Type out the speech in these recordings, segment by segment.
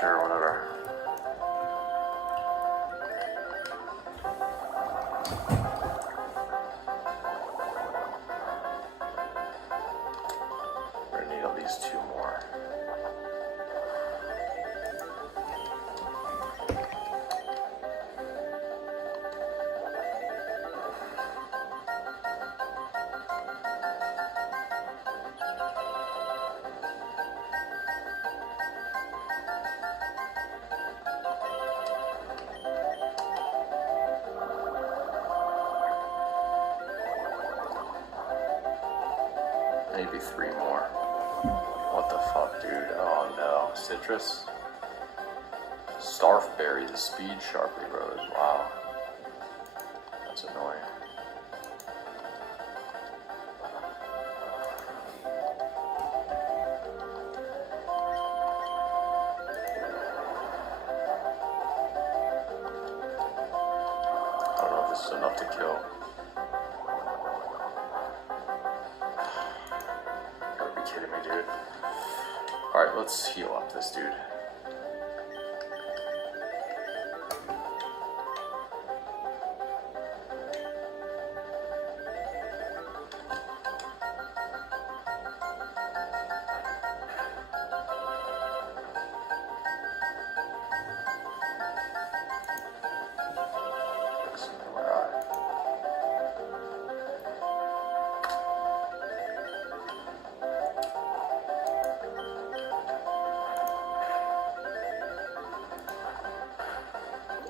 sure, whatever. We're gonna need at least 2 more. Maybe 3 more. What the fuck, dude? Oh no. Citrus? Starfberry, the speed sharply rose. Wow. That's annoying. I don't know if this is enough to kill. Kidding me, dude. Alright, let's heal up this dude.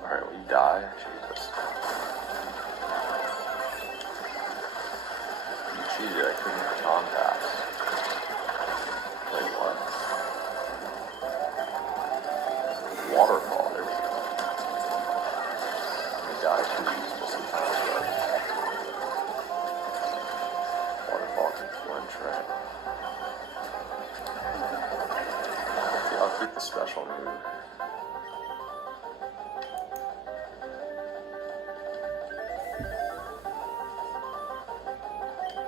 Alright, will you die? Jesus. You cheated, I couldn't contact. Wait, what? Waterfall, there we go. You die too useful sometimes, but waterfall can flinch, right? I'll keep the special move.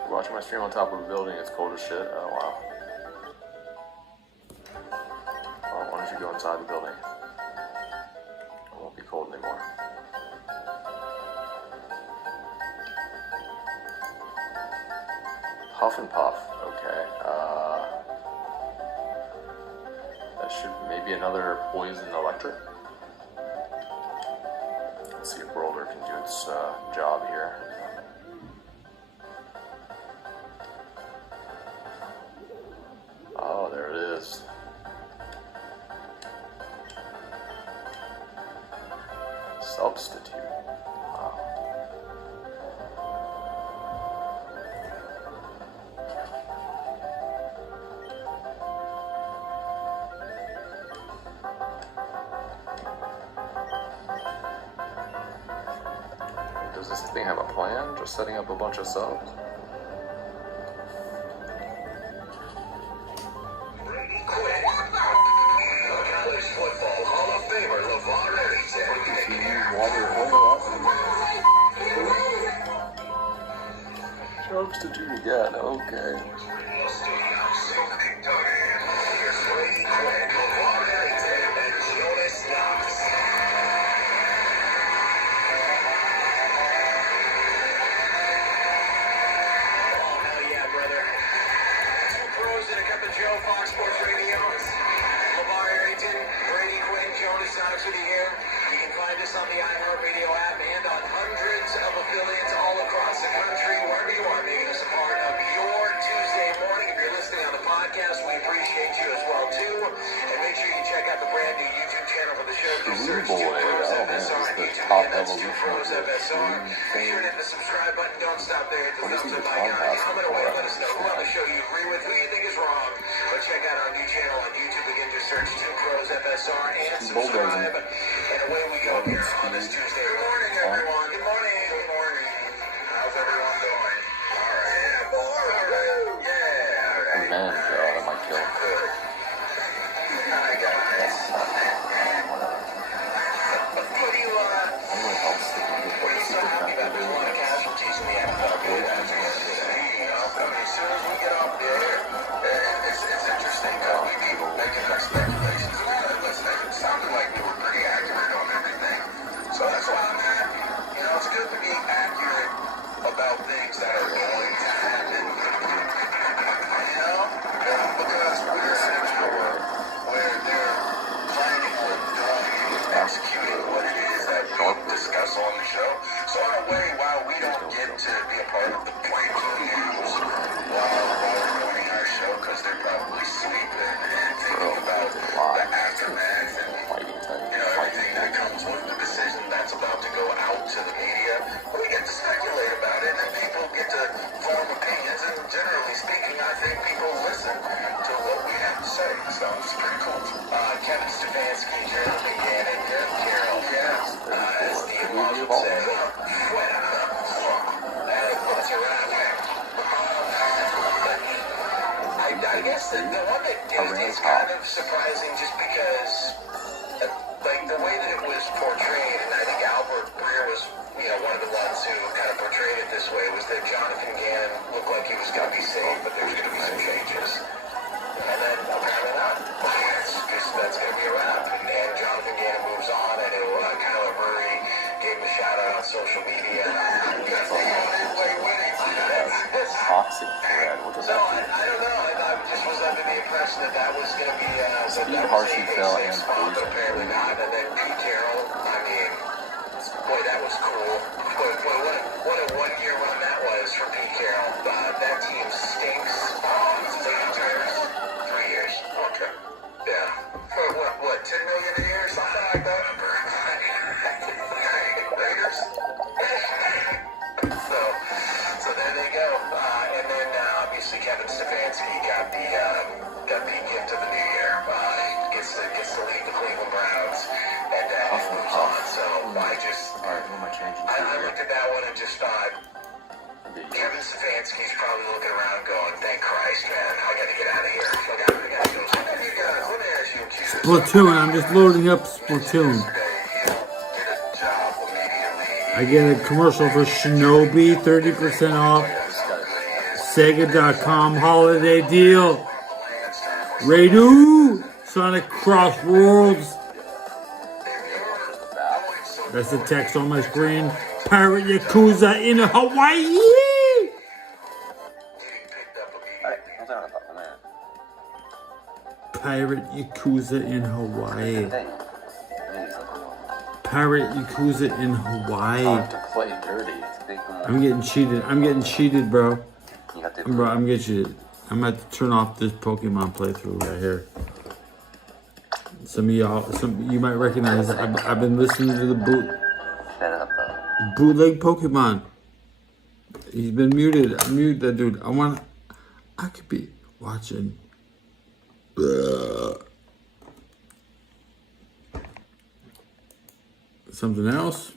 Watching my stream on top of a building, it's cold as shit. Oh wow. Well, why don't you go inside the building? It won't be cold anymore. Huff and puff, okay. That should maybe another poison electric. Let's see if Boulder can do its job here. Oh, there it is. Substitute. Wow. Does this thing have a plan? Just setting up a bunch of subs? Substitute again, okay. On the iHeartRadio app and on hundreds of affiliates all across the country. Wherever you are, making us a part of your Tuesday morning. If you're listening on the podcast, we appreciate you as well too. And make sure you check out the brand new YouTube channel for the show. Just search 2 Pros FSR on YouTube. Again, that's 2 Pros FSR. Be sure to hit the subscribe button. Don't stop there. Hit the thumbs up icon. Comment away. Let us know who on the show you agree with, who you think is wrong. But check out our new channel on YouTube. Again, just search 2 Pros FSR and subscribe. And away we go here on this Tuesday. Good morning, everyone. Good morning. Good morning. How's everyone doing? All right. Yeah, boy. Yeah. All right. Man, that might kill. Good. Hi, guys. What do you, what are you so happy about? There's a lot of casualties in the NFL game today. You know, I mean, as soon as we get off the air, it's interesting how we people making expectations. Let's make it Stefanski, Jonathan Gannon, Pete Carroll, as the in-laws would say. That's a wrap. I guess the one that is kind of surprising just because, like, the way that it was portrayed, and I think Albert Breer was, one of the ones who kind of portrayed it this way, was that Jonathan Gannon looked like he was going to be safe, but there's going to be some changes. And then apparently not. That's going to be a wrap. And Jonathan Gannon moves on, and Kyler Murray gave him a shout out on social media. Toxic thread. What does So that mean? I don't know. I just was under the impression that was going to be Steve Harshey fell and spot, but apparently not. And then Pete Carroll, I mean, boy, that was cool. Boy, what a one-year run that was for Pete Carroll. That team stinks. 3 years. Okay. Yeah. For what, 10 million a year or something like that? Raiders? So there they go. And then obviously Kevin Stefanski got the gift of the new year. Gets to lead the Cleveland Browns and moves on. So Alright, who am I changing to I here? looked at that one and just thought, Kevin Stefanski's probably looking around going, thank Christ, man, I gotta get out of here. I gotta go. So you guys, let me ask you two. Splatoon, I'm just loading up Splatoon. I get a commercial for Shinobi, 30% off. Sega.com holiday deal. Radu, Sonic Cross Worlds. That's the text on my screen. Pirate Yakuza in Hawaii. Hold on about the man. Pirate Yakuza in Hawaii. Hey. Pirate Yakuza in Hawaii. To play dirty. I'm getting cheated, bro. You have to. Bro, I'm getting cheated. I'm about to turn off this Pokemon playthrough right here. Some of you might recognize it. I've been listening to the Shut up, bootleg Pokemon. He's been muted. I mute that dude. I could be watching. Something else.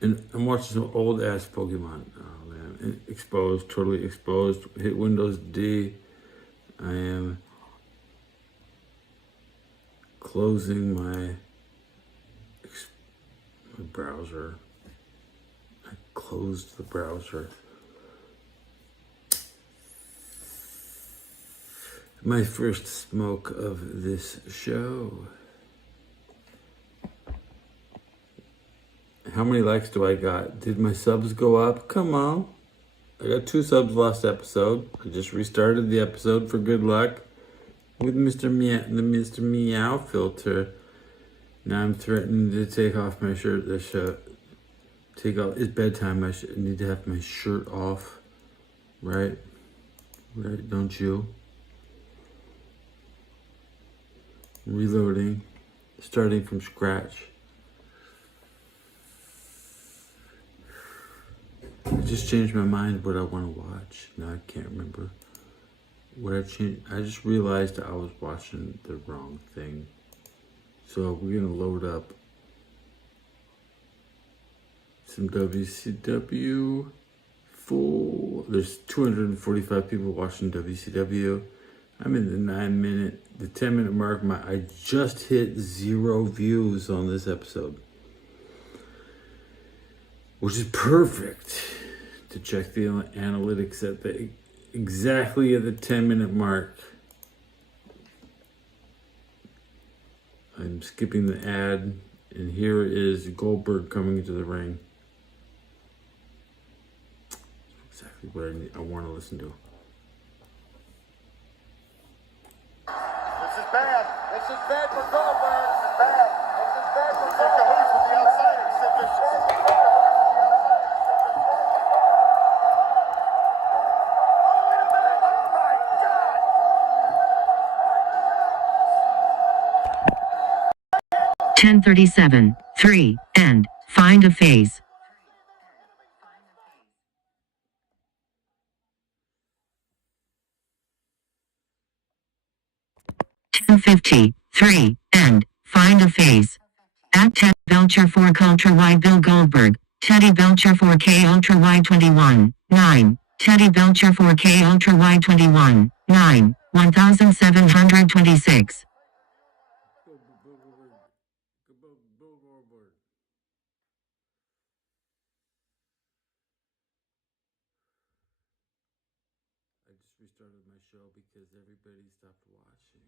And I'm watching some old ass Pokemon. Oh man, exposed, totally exposed. Hit Windows D. I am closing my browser. I closed the browser. My first smoke of this show. How many likes do I got? Did my subs go up? Come on. I got 2 subs last episode. I just restarted the episode for good luck with the Mr. Meow filter. Now I'm threatening to take off my shirt. It's bedtime. I need to have my shirt off. Right? Right, don't you? Reloading. Starting from scratch. I just changed my mind what I want to watch. Now I can't remember what I changed. I just realized I was watching the wrong thing. So we're gonna load up some WCW full. There's 245 people watching WCW. I'm in the 10-minute mark. I just hit 0 views on this episode, which is perfect to check the analytics at exactly at the 10-minute mark. I'm skipping the ad, and here is Goldberg coming into the ring. Exactly what I want to listen to. This is bad. This is bad for Goldberg. This is bad. This is bad for Goldberg. He's with the outsiders. Said this shit. 10:37, 3, and find a face. 10:50, 3, and find a face. At Ted Belcher 4 Ultra Y Bill Goldberg, Teddy Belcher 4K Ultra Y 21, 9, Teddy Belcher 4K Ultra Y 21, 9, 1726. I just restarted my show because everybody stopped watching.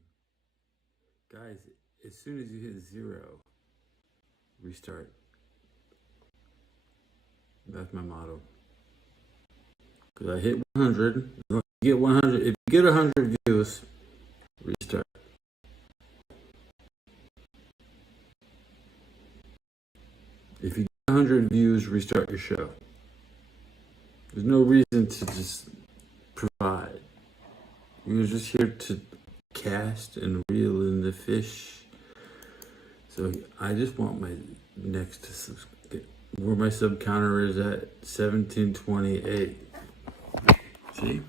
Guys, as soon as you hit 0, restart. That's my motto. Because I hit 100. If you get 100, if you get 100 views, restart. If you get 100 views, restart your show. There's no reason to just provide. We're just here to cast and reel in the fish. So I just want my next to where my sub counter is at 1728. See?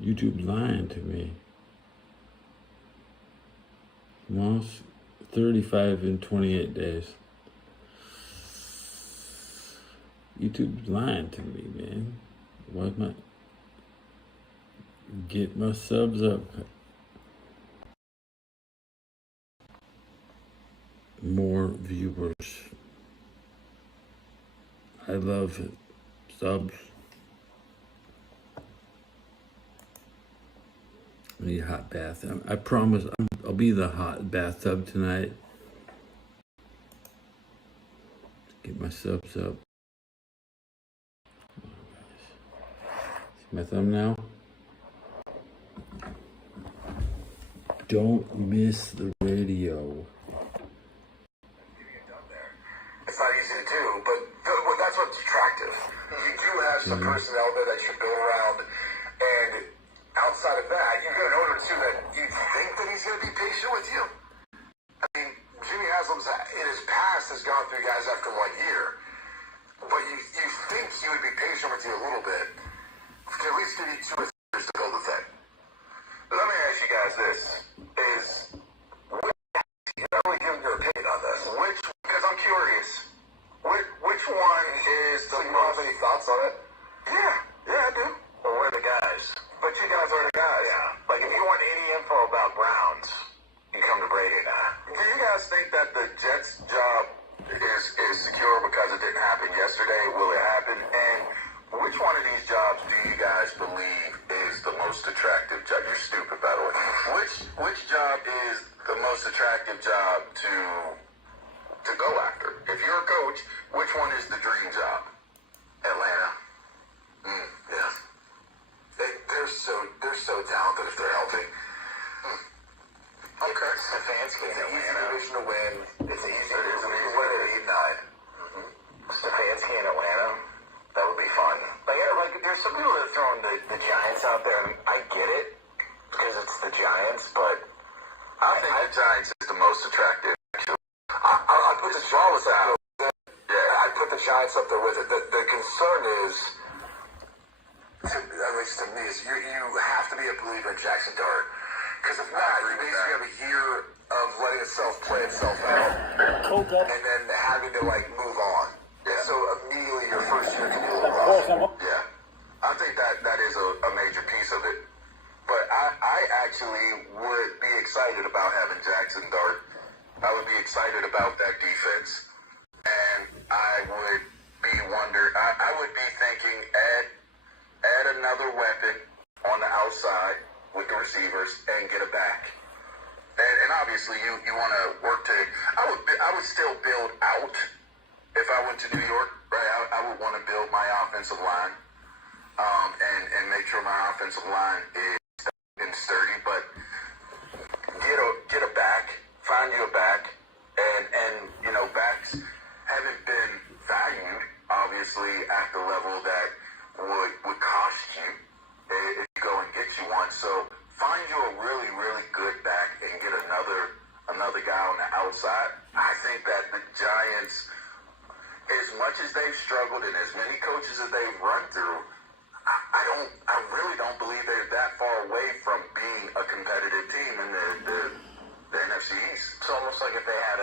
YouTube's lying to me. Almost 35 in 28 days. YouTube's lying to me, man. Why am I get my subs up? More viewers. I love it. Subs. I need a hot bath. I promise I'll be the hot bathtub tonight. Get my subs up. See my thumbnail? Don't miss the radio. It's not easy to do, but that's what's attractive. You do have some personnel there that you build around, and outside of that, you've got an owner too that you think that he's going to be patient with you. I mean, Jimmy Haslam's in his past has gone through guys after 1 year, but you think he would be patient with you a little bit, to at least give you 2 or 3 years to build a thing. Let me ask you guys this: you not really giving your opinion on this? Because I'm curious, which one is the most? You have any thoughts on it? Yeah, I do. Well, we're the guys. But you guys are the guys. Yeah. Like, if you want any info about Browns, you come to Brady and I. Do you guys think that the Jets' job is secure because it didn't happen yesterday? Will it happen? And which one of these jobs do you guys believe is the most attractive job? You're stupid, by the way. Which job is the most attractive job to go after? If you're a coach, which one is the dream job? Atlanta. Yeah. They're so talented if they're healthy. Okay. The fans can Atlanta. Division to win. It's easy. It is. You can win at 8-9. The fans can Atlanta. That would be fun. Like there's some people that are throwing the Giants out there, and I get it because it's the Giants, but I think the Giants is the most attractive. I put the Giants out. Yeah, I put the Giants up there with it. The concern is, at least to me, is you have to be a believer in Jackson Dart. Because if not, you basically have a year of letting itself play itself out, and then having to move on. Yeah. So immediately your first year can be a little rough. Yeah. I think that is a major piece of it. But I actually would be excited about having Jackson Dart. I would be excited about that defense. And I would be I would be thinking add another weapon on the outside with the receivers and get it back. And obviously you want to work to, I would still build out. If I went to New York, right, I would want to build my offensive line, and make sure my offensive line is sturdy. But get a back, find you a back, and backs haven't been valued obviously at the level that would cost you if you go and get you one. So find you a really, really good back and get another guy on the outside. I think that the Giants, as much as they've struggled and as many coaches as they've run through, I really don't believe they're that far away from being a competitive team in the NFC East. It's almost like if they had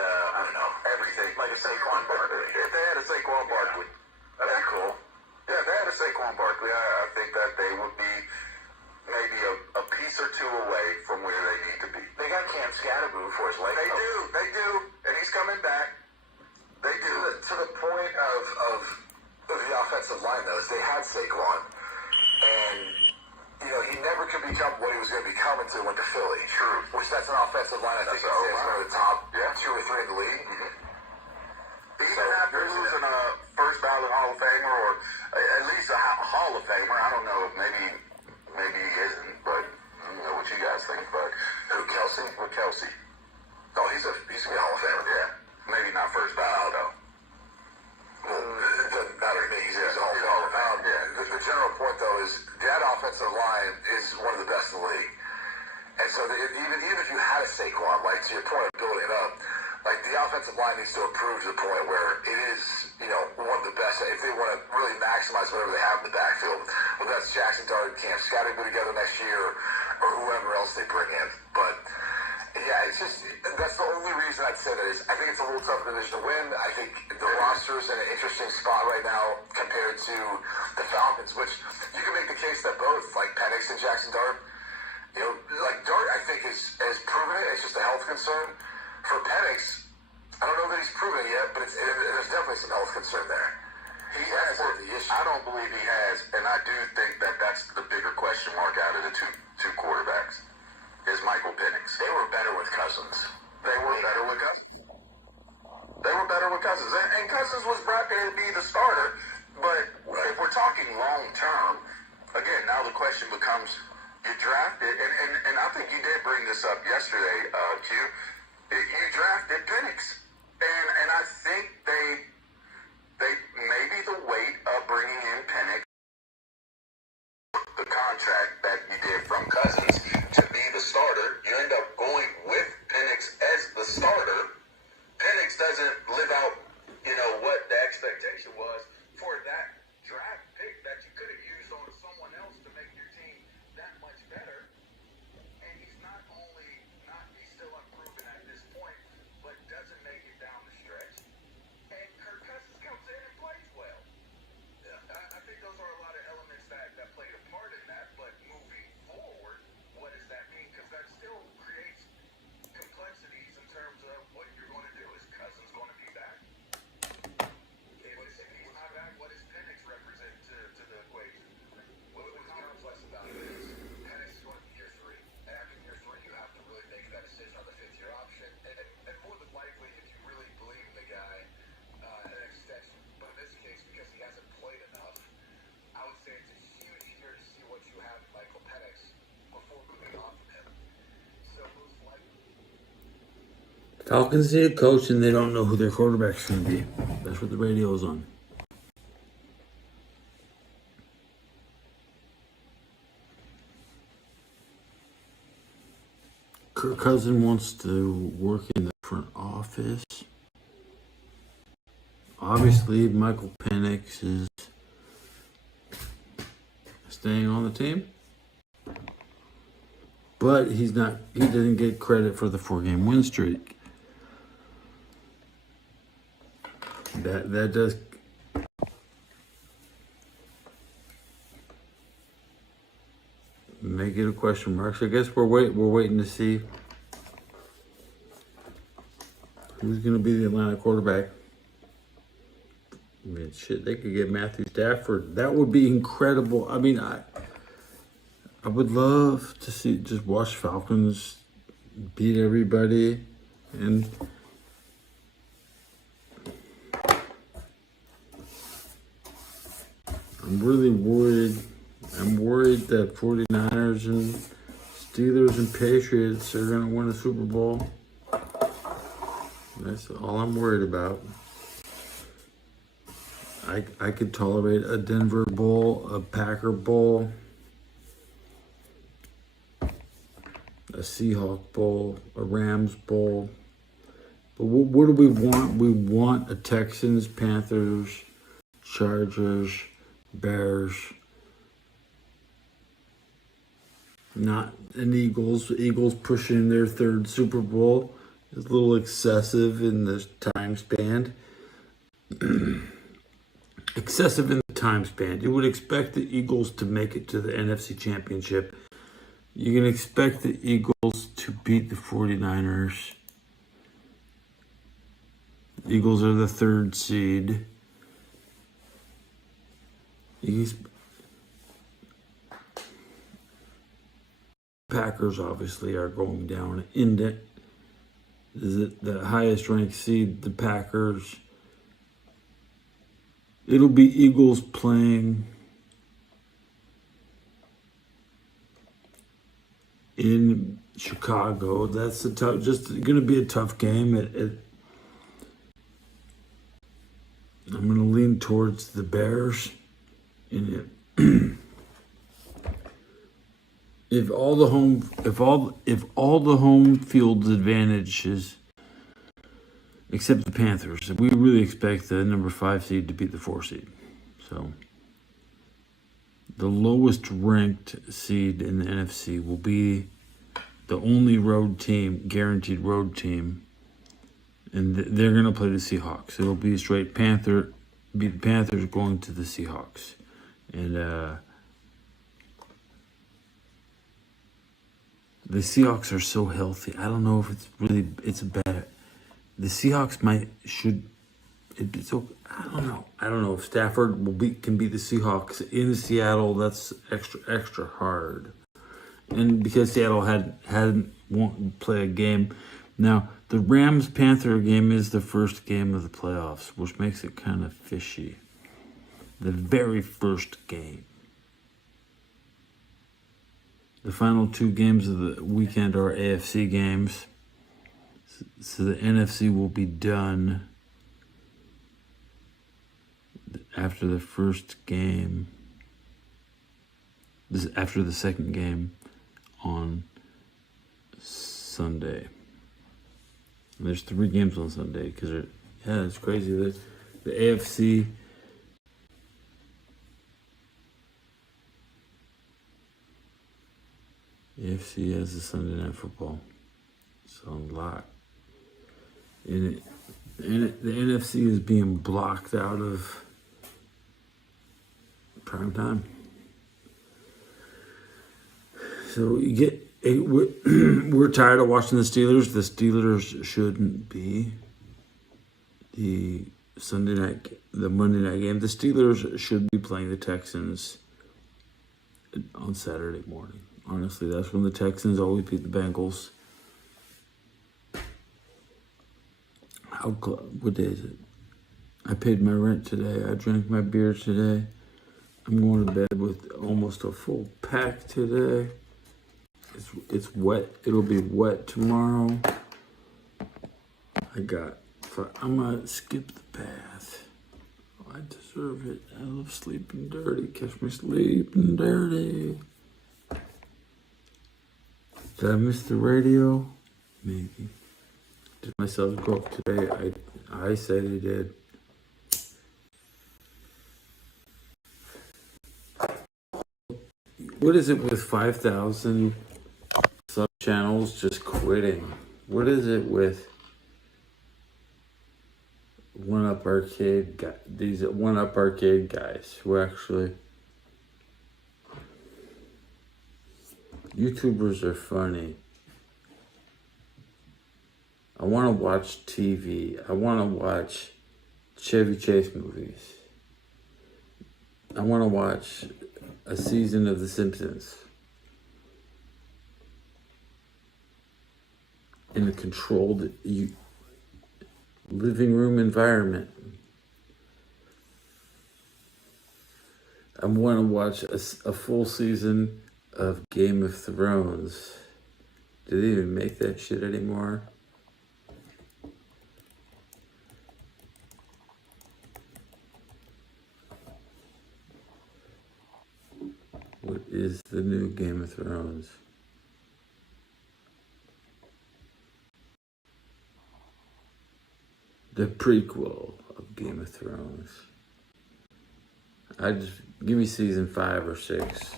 everything. Like a Saquon Barkley. If they had a Saquon Barkley, that'd be cool. Yeah, if they had a Saquon Barkley, I think that they would be maybe a piece or two away from where they need to be. They got Cam Scatterboo for his leg. They do, and he's coming back. They do. To the point of the offensive line, though, is they had Saquon, and he never could become what he was going to become until he went to Philly. True. Which that's an offensive line I think is one of the top 2 or 3 in the league. Mm-hmm. Even after losing a first ballot Hall of Famer, or at least a Hall of Famer, I don't know, maybe he isn't, but I don't know what you guys think. But who, Kelsey? With Kelsey? Oh, he's gonna be a Hall of Famer. Yeah, maybe not first ballot though. Well, it doesn't matter to me. He's a Hall of Famer. Yeah. The general point though is that offensive line is one of the best in the league, and so even if you had a Saquon, like to your point of building it up. Like, the offensive line needs to improve to the point where it is, one of the best. If they want to really maximize whatever they have in the backfield, whether that's Jackson Dart, Cam Scatterboo together next year, or whoever else they bring in. But, yeah, it's just, that's the only reason I'd say that is I think it's a little tough division to win. I think the roster's in an interesting spot right now compared to the Falcons, which you can make the case that both, like Penix and Jackson Dart, like Dart, I think, has proven it. It's just a health concern. For Penix, I don't know that he's proven it yet, but there's definitely some health concern there. He has the issue. I don't believe he has, and I do think that that's the bigger question mark out of the two quarterbacks, is Michael Penix. They were better with Cousins. And Cousins was brought there to be the starter, but if we're talking long term, again, now the question becomes, you drafted, and I think you did bring this up yesterday, Q. You drafted Penix, and I think they maybe the weight of bringing in Penix, the contract that you did from Cousins to be the starter, you end up going with Penix as the starter. Penix doesn't live out, what the expectation was for that draft pick that you could have used on someone else to make your team that much better. And he's still unproven at this point, but doesn't make it down the stretch. And Kirk Cousins comes in and plays well. Yeah. I think those are a lot of elements that played a part in that, but moving forward, what does that mean? Because that still creates complexities in terms of what you're going to do. Is Cousins going to be back? If he's not back, what does Penix represent to the equation? What complex about it is Penix is going to be year 3. And after year 3, you have to really make that decision on the 5th-year option. And more than likely, if you really believe in the guy, an extension. But in this case, because he hasn't played enough, I would say it's a huge year to see what you have in Michael Penix before moving off of him. So most likely. Falcons need a coach and they don't know who their quarterback's going to be. That's what the radio's on. Kirk Cousins wants to work in the front office. Obviously, Michael Penix is staying on the team. But he doesn't get credit for the 4-game win streak. That does make it a question mark. So I guess we're waiting to see who's going to be the Atlanta quarterback. I mean, shit, they could get Matthew Stafford. That would be incredible. I mean, I would love to just watch Falcons beat everybody, and I'm really worried. I'm worried that 49ers and Steelers and Patriots are going to win a Super Bowl. That's all I'm worried about. I could tolerate a Denver Bowl, a Packer Bowl, a Seahawk Bowl, a Rams Bowl. But what do we want? We want a Texans, Panthers, Chargers, Bears, not an Eagles. Eagles pushing their third Super Bowl is a little excessive in the time span. Excessive in the time span. You would expect the Eagles to make it to the NFC Championship. You can expect the Eagles to beat the 49ers. The Eagles are the third seed. Packers obviously are going down. Is it the highest ranked seed? The Packers. It'll be Eagles playing in Chicago. That's just going to be a tough game. I'm going to lean towards the Bears in it. If all the home field advantages, except the Panthers, we really expect the number 5 seed to beat the 4 seed. So the lowest ranked seed in the NFC will be the only road team, guaranteed road team, and they're going to play the Seahawks. It'll be straight beat the Panthers going to the Seahawks. And the Seahawks are so healthy. I don't know if it's a bad. The Seahawks I don't know if Stafford can beat the Seahawks in Seattle. That's extra hard. And because Seattle won't play a game. Now, the Rams-Panther game is the first game of the playoffs, which makes it kind of fishy. The very first game. The final 2 games of the weekend are AFC games. So the NFC will be done after the first game. After the second game on Sunday. And there's 3 games on Sunday because it's crazy. The AFC. The AFC has the Sunday Night Football. So a lot. And the NFC is being blocked out of prime time. So we're tired of watching the Steelers. The Steelers shouldn't be the Monday night game. The Steelers should be playing the Texans on Saturday morning. Honestly, that's when the Texans always beat the Bengals. What day is it? I paid my rent today. I drank my beer today. I'm going to bed with almost a full pack today. It's wet. It'll be wet tomorrow. I'm gonna skip the bath. I deserve it. I love sleeping dirty. Catch me sleeping dirty. Did I miss the radio? Maybe. Did my subs go up today? I say they did. What is it with 5,000 sub channels just quitting? What is it with these 1UP Arcade guys who actually... YouTubers are funny. I want to watch TV. I want to watch Chevy Chase movies. I want to watch a season of The Simpsons in a controlled living room environment. I want to watch a full season of Game of Thrones. Do they even make that shit anymore? What is the new Game of Thrones? the prequel of Game of Thrones. I just give me season 5 or 6.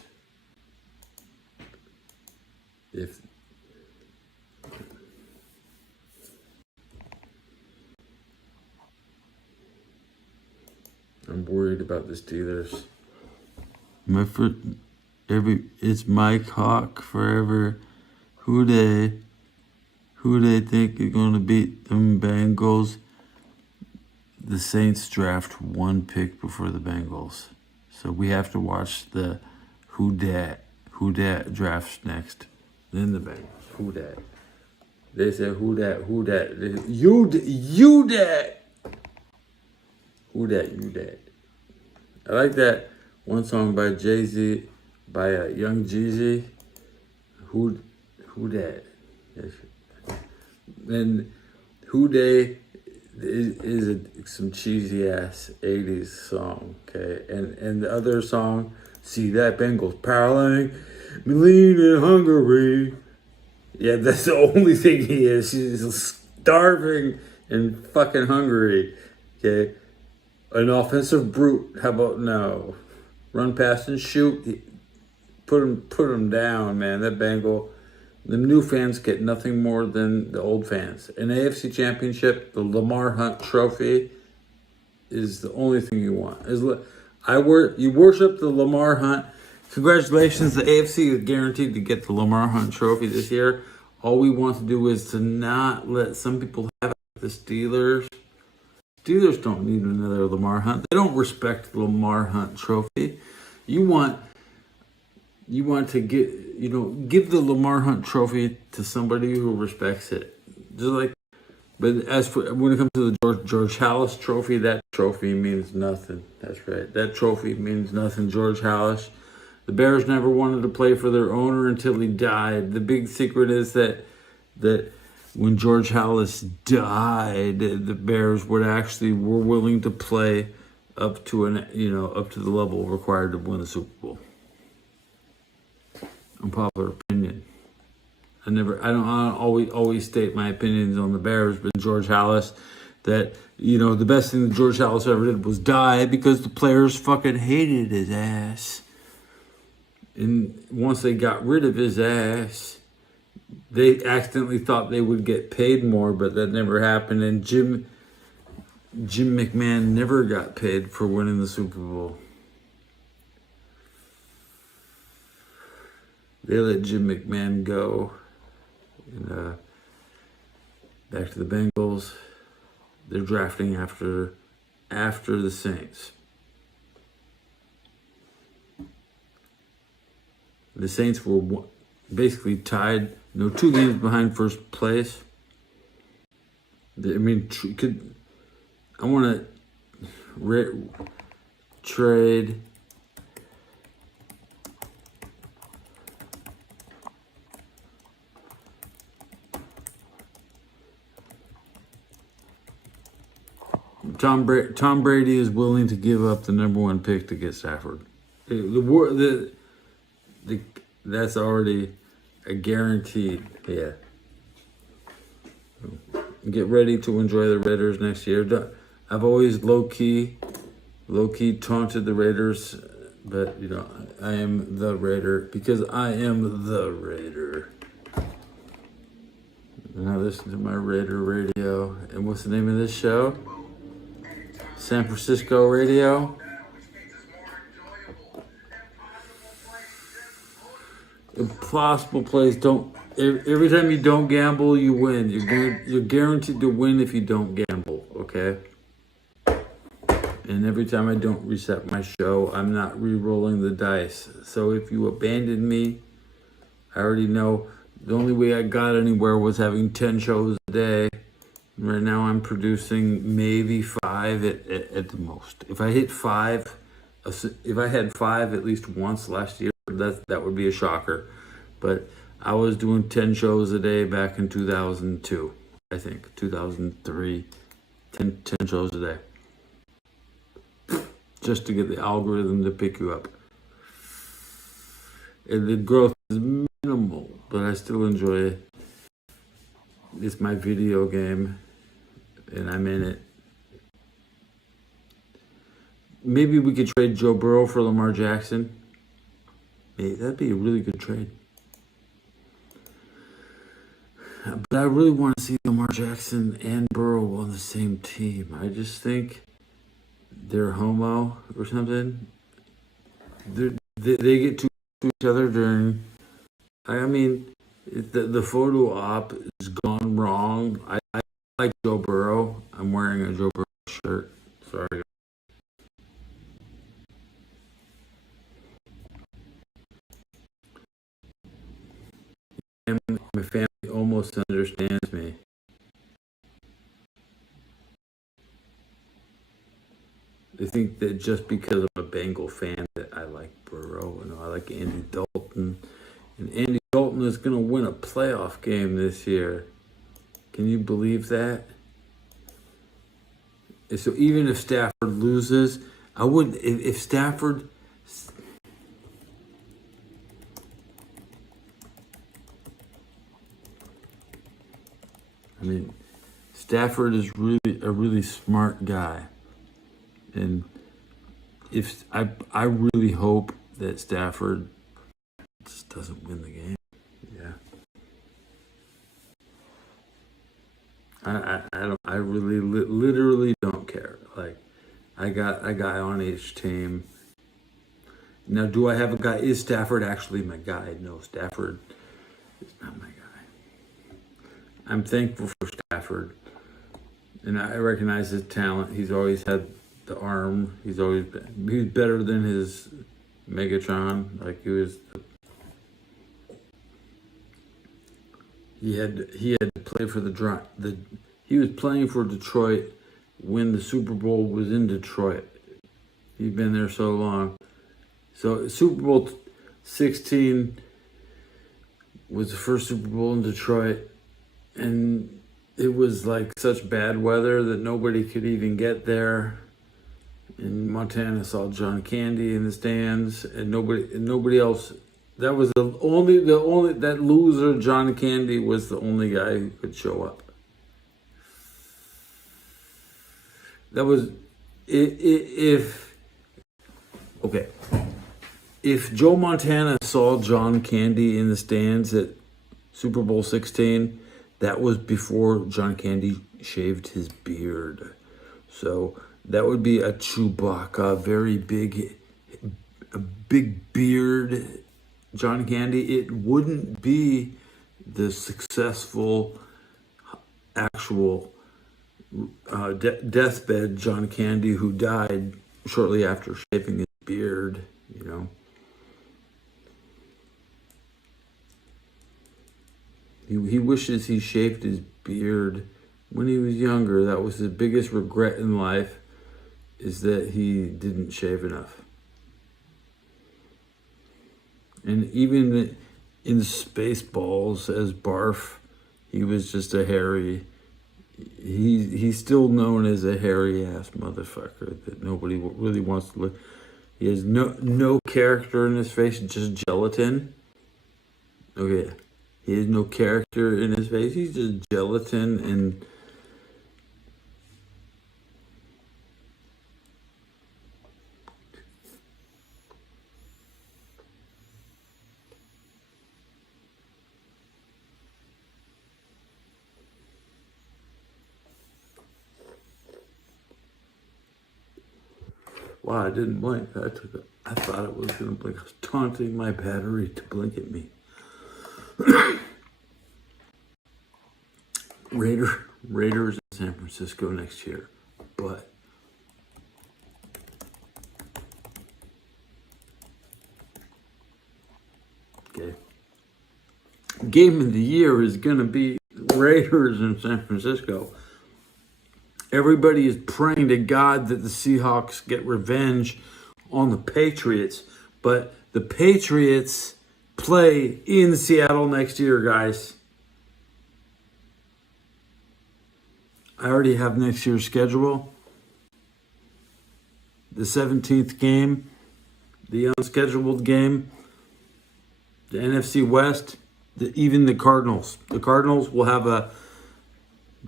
If I'm worried about the Steelers. It's Mike Hawk forever. Who they think is gonna beat them Bengals? The Saints draft 1 pick before the Bengals, so we have to watch the who dat drafts next. Then the Bengals. Who dat? They said who dat? You dat. Who dat? I like that one song by Jay-Z, by Young Jeezy. Who dat? Then who they is some cheesy ass 80s song, okay? And the other song, see that Bengals paralleling, me lean and hungry. Yeah, that's the only thing he is. He's starving and fucking hungry, okay? An offensive brute. How about no? Run past and shoot. Put him down, man. That Bengal. The new fans get nothing more than the old fans. An AFC Championship, the Lamar Hunt Trophy, is the only thing you want. You worship the Lamar Hunt. Congratulations, the AFC is guaranteed to get the Lamar Hunt Trophy this year. All we want to do is to not let some people have it. The Steelers. Steelers don't need another Lamar Hunt. They don't respect the Lamar Hunt Trophy. You want to give the Lamar Hunt Trophy to somebody who respects it. But as for when it comes to the George Halas Trophy, that trophy means nothing. That's right. That trophy means nothing. George Halas. The Bears never wanted to play for their owner until he died. The big secret is that when George Halas died, the Bears were willing to play up to the level required to win the Super Bowl. Unpopular opinion. I don't always state my opinions on the Bears, but George Halas, that the best thing that George Halas ever did was die because the players fucking hated his ass. And once they got rid of his ass, they accidentally thought they would get paid more, but that never happened. And Jim McMahon never got paid for winning the Super Bowl. They let Jim McMahon go. And back to the Bengals. They're drafting after the Saints. The Saints were basically tied, 2 games behind first place. I want to trade Tom Brady is willing to give up the number 1 pick to get Stafford. That's already a guaranteed. Yeah. Get ready to enjoy the Raiders next year. I've always low-key taunted the Raiders, but I am the Raider because I am the Raider. And I listen to my Raider radio. And what's the name of this show? San Francisco Radio. Impossible plays. Every time you don't gamble, you win. You're guaranteed to win if you don't gamble. Okay. And every time I don't reset my show, I'm not re-rolling the dice. So if you abandon me, I already know the only way I got anywhere was having 10 shows a day. Right now I'm producing maybe 5 at the most. If I hit 5, if I had 5 at least once last year, that would be a shocker. But I was doing 10 shows a day back in 2002, I think, 2003, 10 shows a day. Just to get the algorithm to pick you up. And the growth is minimal, but I still enjoy it. It's my video game, and I'm in it. maybe we could trade Joe Burrow for Lamar Jackson. Maybe that'd be a really good trade. But I really want to see Lamar Jackson and Burrow on the same team. I just think they're homo or something. They get to each other during. I mean, the photo op is gone wrong. I like Joe Burrow. I'm wearing a Joe Burrow shirt. Sorry. My family almost understands me. They think that just because I'm a Bengal fan that I like Burrow and I like Andy Dalton. And Andy Dalton is going to win a playoff game this year. Can you believe that? And so even if Stafford loses, I wouldn't. If Stafford... I mean, Stafford is really a really smart guy. And if I really hope that Stafford just doesn't win the game. Yeah. I really literally don't care. Like, I got a guy on each team. Now, do I have a guy? Is Stafford actually my guy? No, Stafford is not my guy. I'm thankful for Stafford, and I recognize his talent. He's always had the arm. He's better than his Megatron. Like he had to play for he was playing for Detroit when the Super Bowl was in Detroit. He's been there so long. So Super Bowl 16 was the first Super Bowl in Detroit, and it was like such bad weather that nobody could even get there. In Montana, saw John Candy in the stands, and nobody else. That was the only that loser John Candy was the only guy who could show up. That was if Joe Montana saw John Candy in the stands at Super Bowl 16, that was before John Candy shaved his beard. So that would be a Chewbacca, a big beard John Candy. It wouldn't be the successful actual deathbed John Candy who died shortly after shaving his beard, you know. He wishes he shaved his beard when he was younger. That was his biggest regret in life, is that he didn't shave enough. And even in Spaceballs as Barf, he was just a hairy... He's still known as a hairy-ass motherfucker that nobody really wants to look... He has no character in his face, just gelatin. Okay. He has no character in his face. He's just gelatin and... Wow, I didn't blink. I thought it was going to blink. I was taunting my battery to blink at me. Raiders in San Francisco next year. But okay. Game of the year is going to be Raiders in San Francisco. Everybody is praying to God that the Seahawks get revenge on the Patriots. But the Patriots play in Seattle next year, guys. I already have next year's schedule. The 17th game, the unscheduled game, the NFC West, even the Cardinals. The Cardinals will have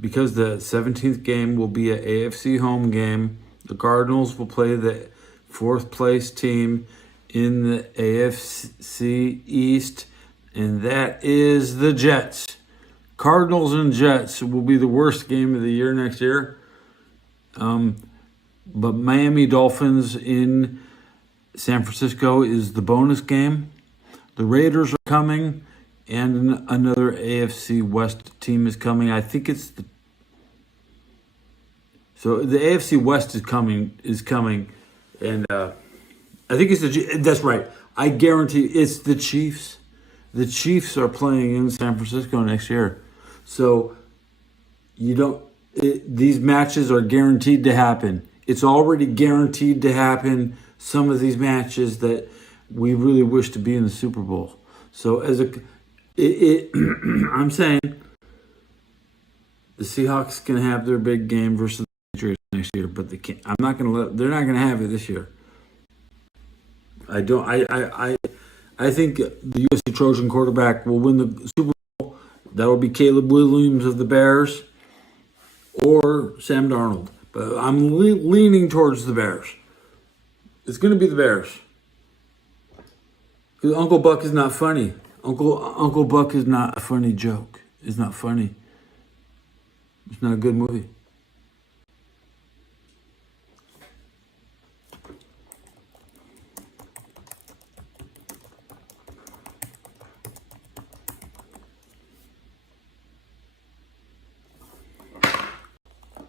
because the 17th game will be an AFC home game. The Cardinals will play the fourth place team in the AFC East, and that is the Jets. Cardinals and Jets will be the worst game of the year next year. But Miami Dolphins in San Francisco is the bonus game. The Raiders are coming, and another AFC West team is coming. I think it's so the AFC West is coming, and I think it's that's right. I guarantee it's the Chiefs. The Chiefs are playing in San Francisco next year, so these matches are guaranteed to happen. It's already guaranteed to happen. Some of these matches that we really wish to be in the Super Bowl. So I'm saying the Seahawks can have their big game versus the Patriots next year, but they can't. They're not going to have it this year. I think the USC Trojan quarterback will win the Super Bowl. That will be Caleb Williams of the Bears or Sam Darnold. But I'm leaning towards the Bears. It's going to be the Bears. Because Uncle Buck is not funny. Uncle Buck is not a funny joke. It's not funny. It's not a good movie.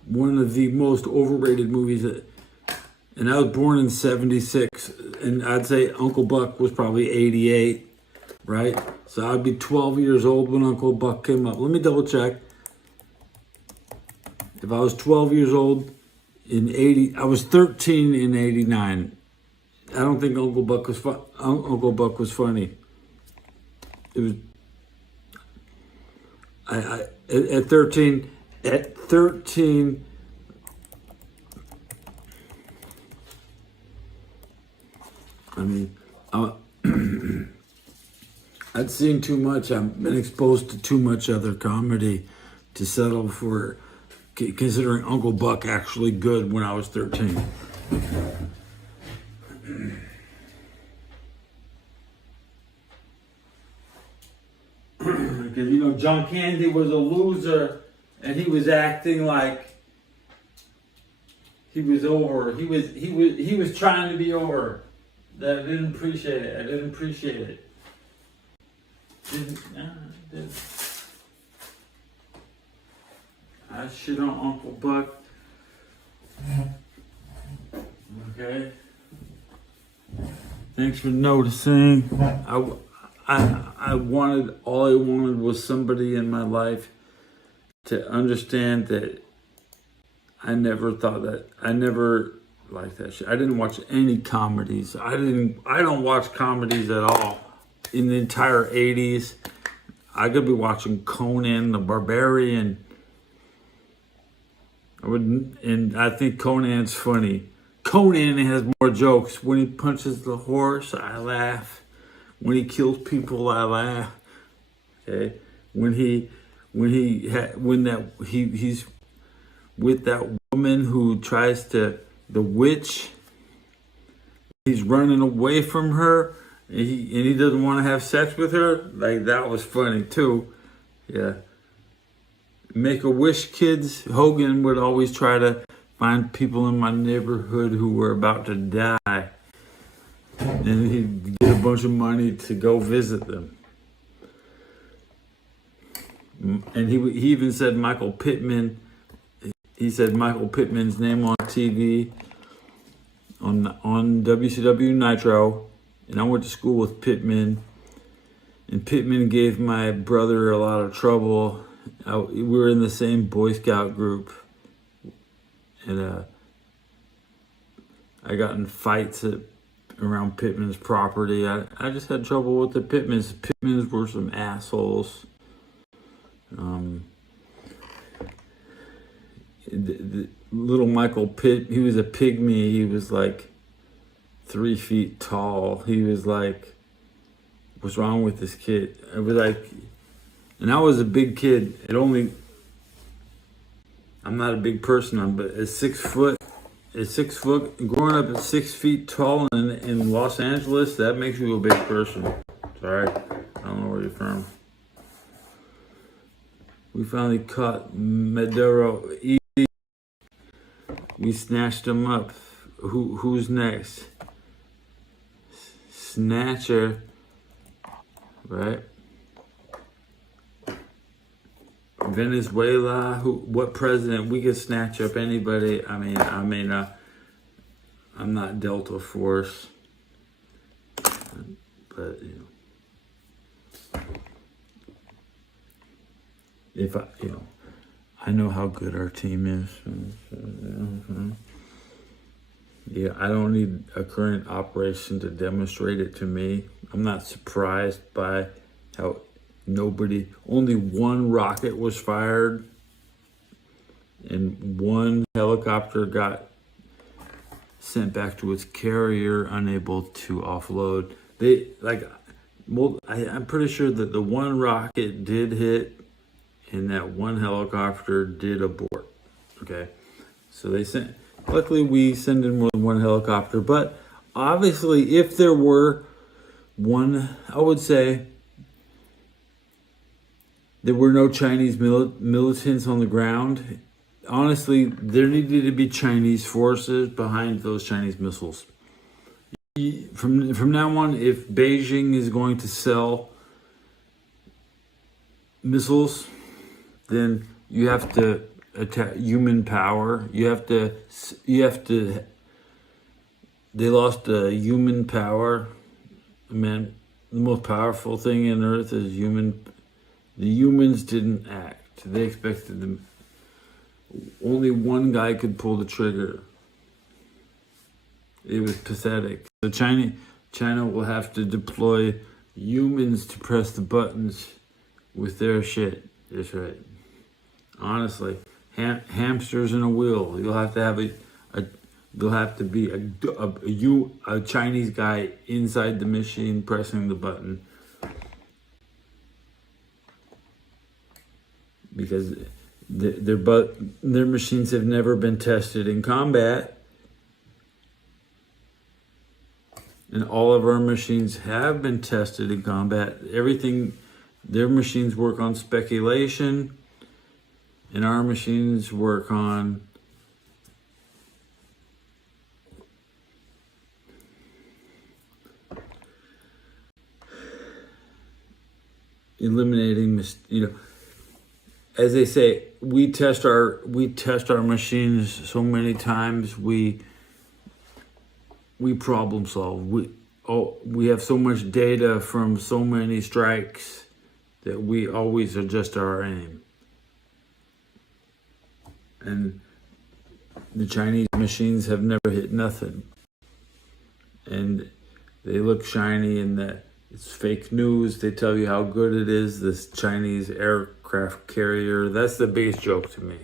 One of the most overrated movies. And I was born in 76, and I'd say Uncle Buck was probably 88, right? So I'd be 12 years old when Uncle Buck came up. Let me double check. If I was 12 years old in 80, I was 13 in 89. I don't think Uncle Buck was funny. It was at 13. At 13, I mean, I'd seen too much. I've been exposed to too much other comedy to settle for considering Uncle Buck actually good when I was 13. Because, John Candy was a loser. And he was acting like he was over. He was trying to be over. That I didn't appreciate it. I shit on Uncle Buck. Okay. Thanks for noticing. All I wanted was somebody in my life to understand that I never liked that shit. I didn't watch any comedies. I don't watch comedies at all. In the entire 80s, I could be watching Conan the Barbarian. And I think Conan's funny. Conan has more jokes. When he punches the horse, I laugh. When he kills people, I laugh. Okay? He's with that woman who tries to, the witch, he's running away from her, and he doesn't want to have sex with her. Like, that was funny too. Yeah. Make-A-Wish kids, Hogan would always try to find people in my neighborhood who were about to die, and he'd get a bunch of money to go visit them. And he even said Michael Pittman. He said Michael Pittman's name on TV on WCW Nitro. And I went to school with Pittman. And Pittman gave my brother a lot of trouble. We were in the same Boy Scout group. And I got in fights around Pittman's property. I just had trouble with the Pittmans. Pittmans were some assholes. The little Michael Pitt, he was a pygmy. He was like 3 feet tall. He was like, what's wrong with this kid? It was like, and I was a big kid. I'm not a big person, but at 6 foot at 6 foot, growing up at 6 feet tall in Los Angeles, that makes you a big person. Sorry, I don't know where you're from. We finally caught Maduro easy. We snatched him up. Who's next? Snatcher, right? Venezuela. What president? We could snatch up anybody. I'm not Delta Force, but if I know how good our team is. Yeah, I don't need a current operation to demonstrate it to me. I'm not surprised by how only one rocket was fired and one helicopter got sent back to its carrier, unable to offload. I'm pretty sure that the one rocket did hit and that one helicopter did abort. Okay, so luckily we send in more than one helicopter, but obviously if there were one, I would say there were no Chinese militants on the ground. Honestly, there needed to be Chinese forces behind those Chinese missiles. From now on, if Beijing is going to sell missiles, then you have to attack human power. They lost human power. Man, the most powerful thing on earth is human. The humans didn't act. They expected them. Only one guy could pull the trigger. It was pathetic. So China will have to deploy humans to press the buttons with their shit. That's right. Honestly, hamsters in a wheel. You'll have to have there'll have to be a Chinese guy inside the machine pressing the button. Because their machines have never been tested in combat. And all of our machines have been tested in combat. Their machines work on speculation, and our machines work on eliminating, as they say, we test our machines so many times, we problem solve. We have so much data from so many strikes that we always adjust our aim. And the Chinese machines have never hit nothing. And they look shiny and it's fake news. They tell you how good it is, this Chinese aircraft carrier. That's the biggest joke to me.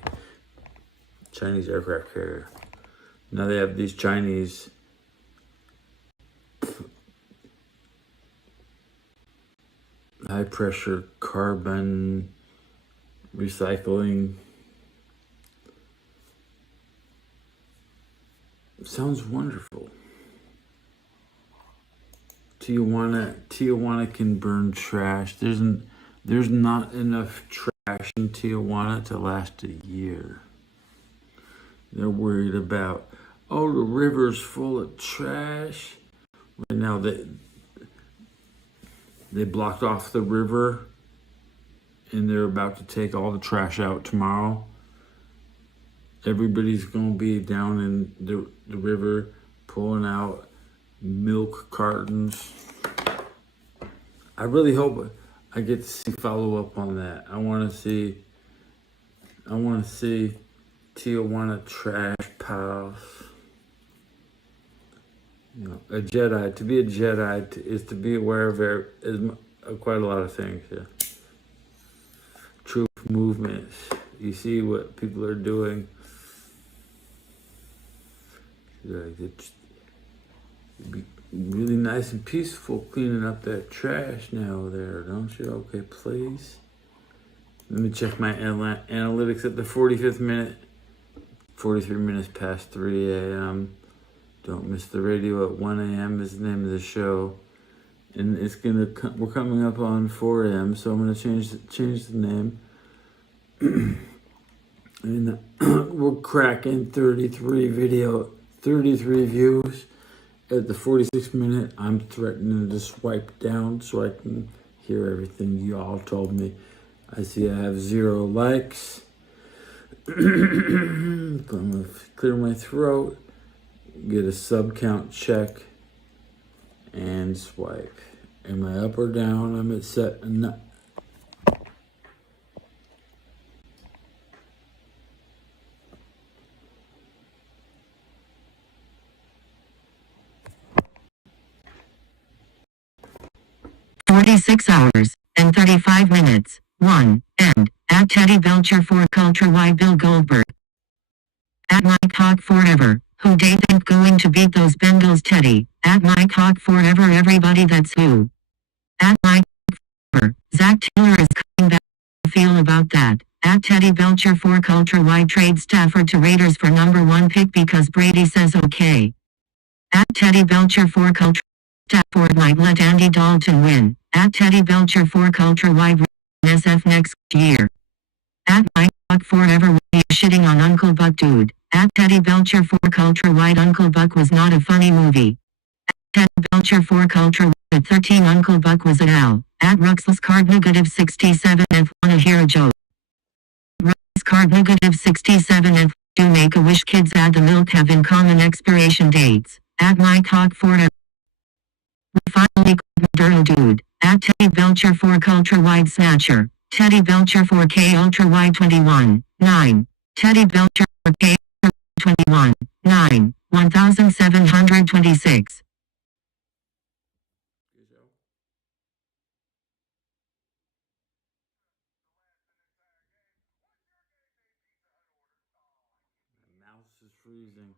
Chinese aircraft carrier. Now they have these Chinese high pressure carbon recycling. Sounds wonderful. Tijuana can burn trash. There's not enough trash in Tijuana to last a year. They're worried about, the river's full of trash. Right now they blocked off the river and they're about to take all the trash out tomorrow. Everybody's gonna be down in the river pulling out milk cartons. I really hope I get to see follow up on that. I want to see Tijuana trash piles. A Jedi. To be a Jedi is to be aware of quite a lot of things. Yeah. Troop movements. You see what people are doing. It'd be really nice and peaceful cleaning up that trash now there, don't you? Okay, please. Let me check my analytics at the 45th minute. 43 minutes past 3 a.m. Don't Miss the Radio at 1 a.m. is the name of the show. And it's we're coming up on 4 a.m., so I'm gonna change the name. And we're cracking 33 views. At the 46th minute, I'm threatening to swipe down so I can hear everything y'all told me. I see I have 0 likes. I'm gonna clear my throat, get a sub count check, and swipe. Am I up or down? I'm at set. 46 hours and 35 minutes. 1. And at Teddy Belcher for Culture Y Bill Goldberg. At Mike Hawk Forever. Who they think going to beat those Bengals, Teddy? At Mike Hawk Forever, everybody that's who. At Mike Forever. Zach Taylor is coming back. Feel about that. At Teddy Belcher for Culture Y trade Stafford to Raiders for #1 pick because Brady says okay. At Teddy Belcher for Culture. Stafford might let Andy Dalton win. At Teddy Belcher for Culture Y SF next year. At Mike Buck Forever we shitting on Uncle Buck dude. At Teddy Belcher for Culture Wide Uncle Buck was not a funny movie. At Teddy Belcher for Culture Wide at 13 Uncle Buck was an L. At Ruxless Card -67 and wanna hear a joke. Ruxless Card -67 and do make a wish kids add the milk have in common expiration dates. At Mike Hawk Forever. We finally got Moderno dude. At Teddy Belcher for Culture Wide Snatcher. Teddy Belcher for K Ultra Wide 21. 9. Teddy Belcher for K 21. 9. 1726. Mouse is freezing.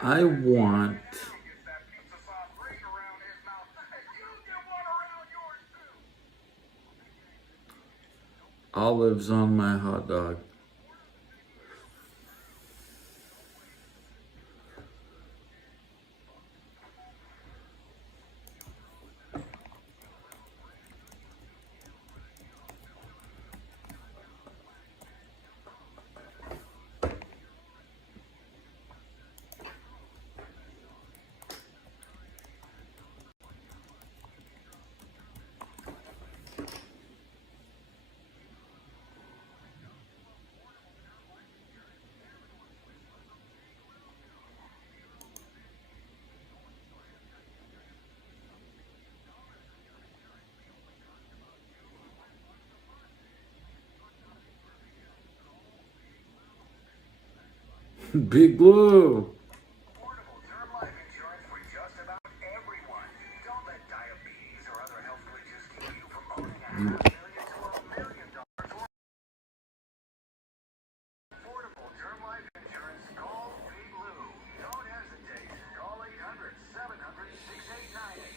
I want olives on my hot dog. Big Blue. Affordable term life insurance for just about everyone. Don't let diabetes or other health glitches keep you from owning $500,000 to $1 million. Affordable term life insurance. Call Big Lou. Don't hesitate. Call 800-700-6898.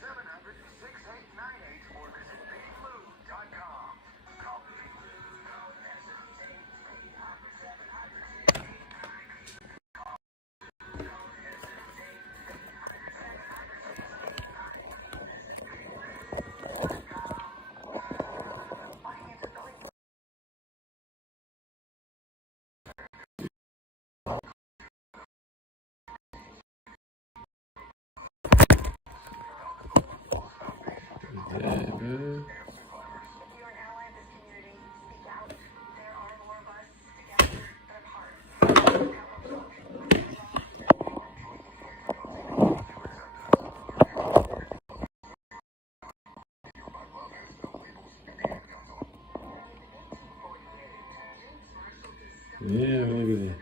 800-700-6898 or visit biglou.com. Call Big Lou. Don't hesitate. 800-700-6898. Yeah, maybe.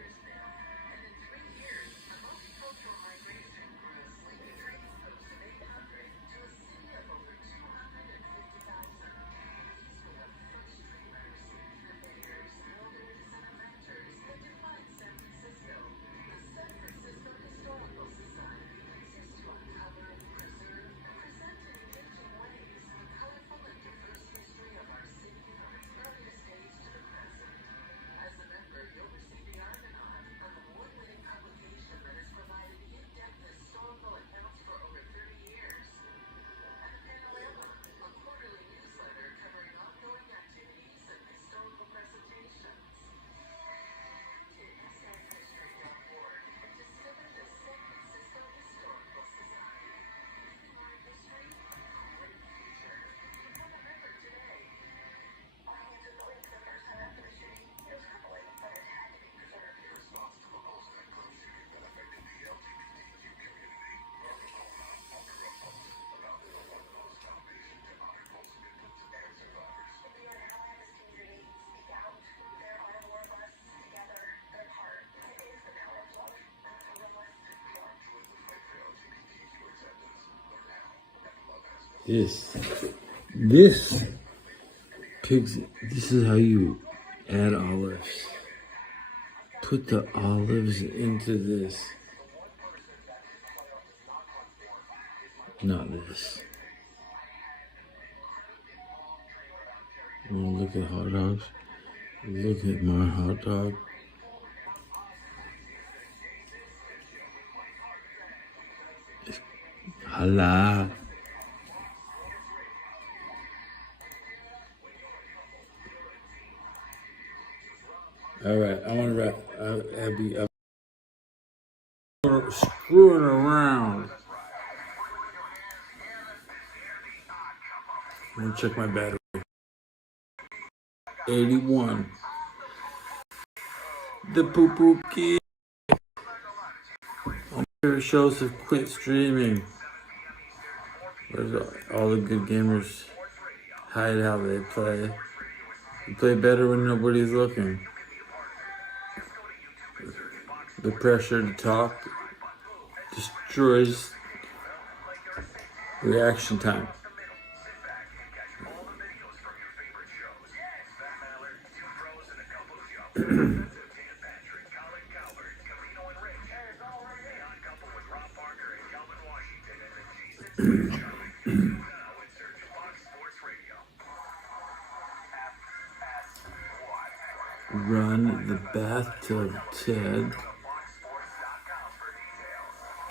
This pigs. This is how you add olives. Put the olives into this. Not this. Oh, look at hot dogs. Look at my hot dog. Halal. All right, I want to wrap. Abby, I'm screwing around. I'm gonna check my battery. 81. The poo poo kid. All my favorite shows have quit streaming. Where's all the good gamers hide how they play? You play better when nobody's looking. The pressure to talk destroys reaction time. Run the bathtub, Ted.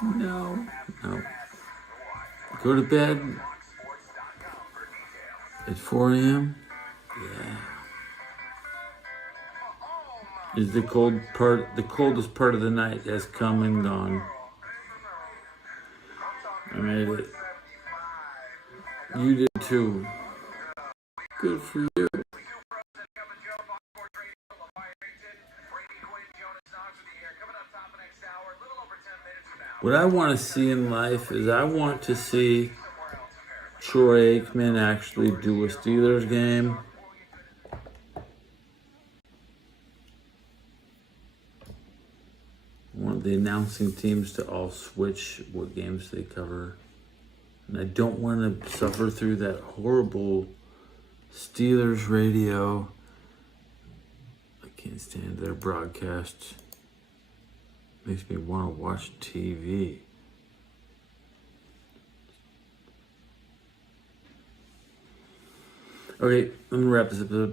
No. Go to bed at 4 a.m. Yeah. Is the coldest part of the night has come and gone. I made it. You did too. Good for you. What I want to see in life is I want to see Troy Aikman actually do a Steelers game. I want the announcing teams to all switch what games they cover. And I don't want to suffer through that horrible Steelers radio. I can't stand their broadcast. Makes me want to watch TV. Okay, I'm gonna wrap this up.